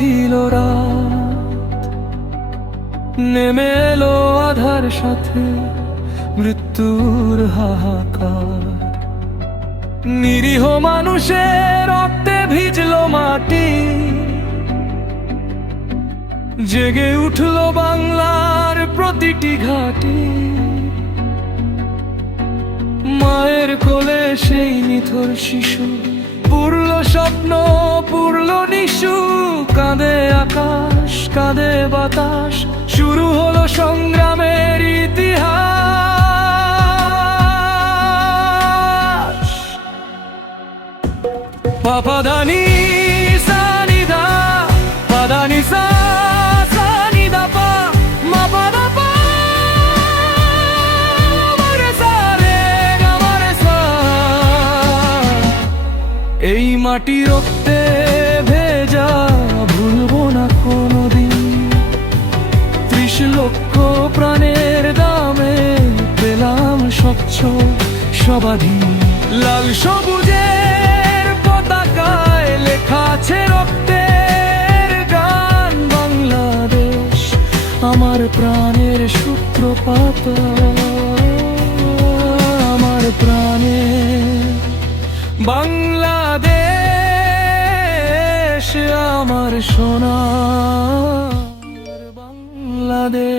ছিল রাত, নেমে এলো আধার সাথে মৃত্যুর হাহাকার। নিরীহ মানুষের রক্তে ভিজলো মাটি, জেগে উঠলো বাংলার প্রতিটি ঘাটি। মায়ের কোলে সেই নিথর শিশু, পুরল স্বপ্ন পুরল নিশু। কাঁদে আকাশ কাঁদে বাতাস, শুরু হলো সংগ্রামের ইতিহাস। পাপাদানি সানিদা পাদানি সা সানিদা পা মা পাদা পা মারে সা রে গা মারে সা। এই মাটি রক্তে ভেজা, ভুলবো না কোনোদিন। 30 লক্ষ প্রাণের দামে পেলাম স্বচ্ছ সমাধি। লাল সবুজের পতাকায় লেখা আছে রক্তের গান। বাংলাদেশ আমার প্রাণের সূত্রপাত, আমার প্রাণের বাংলাদেশ, আমার সোনার বাংলাদেশ।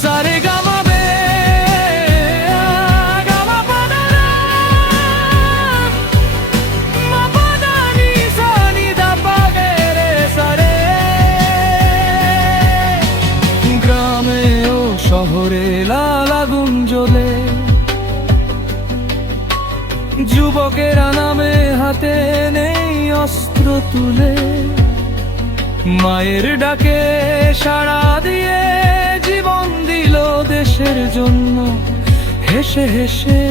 সারে গামা বে গামা পাদা রে মা পাদা নি সা নি দা পা গে রে সারে। গ্রামে ও শহরে লাল আগুন জ্বলে, যুবকেরা নামে হাতে নেই অস্ত্র তুলে। মায়ের ডাকে সাড়া দিয়ে জীবন দিল দেশের জন্য হেসে হেসে।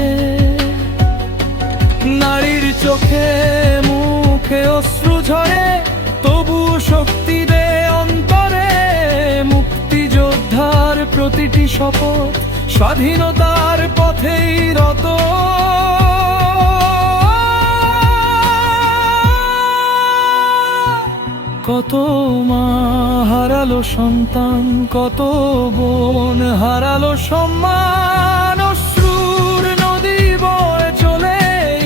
নারীর চোখে মুখে অশ্রু ঝরে, তবু শক্তি দে অন্তরে। মুক্তিযোদ্ধার প্রতিটি শপথ স্বাধীনতার পথেই রত। কত মা হারালো সন্তান, কত বোন হারালো সম্মান। অশ্রুর নদী বয়ে চলে,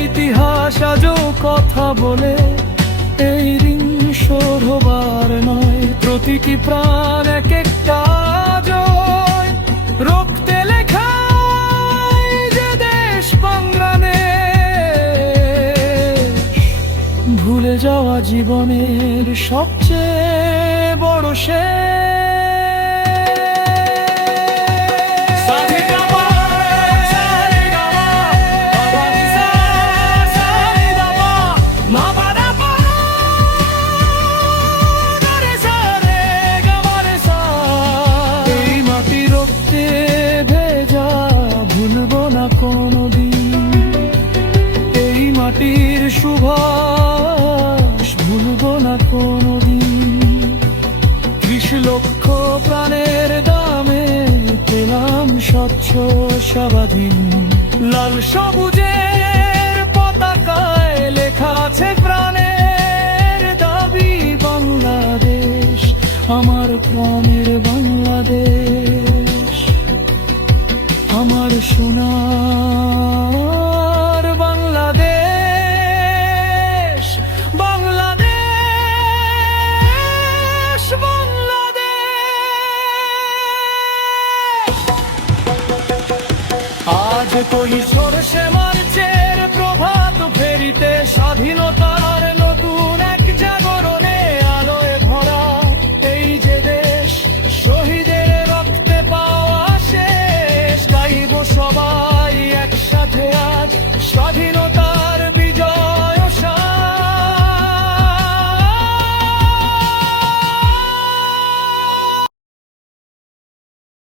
ইতিহাস আজও কথা বলে। এই ঋণ শোধ হবার নয়, প্রতিটি প্রাণ এক একটা জয়। রক্তে লেখা যে দেশ বাংলাদেশ, ভুলে যাওয়া জীবনের সবচেয়ে বড় এই মাটি রক্তে ভেজা, ভুলবো না কোনোদিন। এই মাটির সুভাষ ভুলবো না কোনোদিন। 30 লক্ষ প্রাণের দামে পেলাম স্বচ্ছ স্বাধীন। লাল সবুজের পতাকায় লেখা আছে প্রাণের দাবি। বাংলাদেশ আমার প্রাণের বাংলাদেশ, আমার সোনার বাংলাদেশ। বাংলাদেশ বাংলাদেশ। আজ কই সরষে মার্চের প্রভাত ফেরিতে, স্বাধীনতার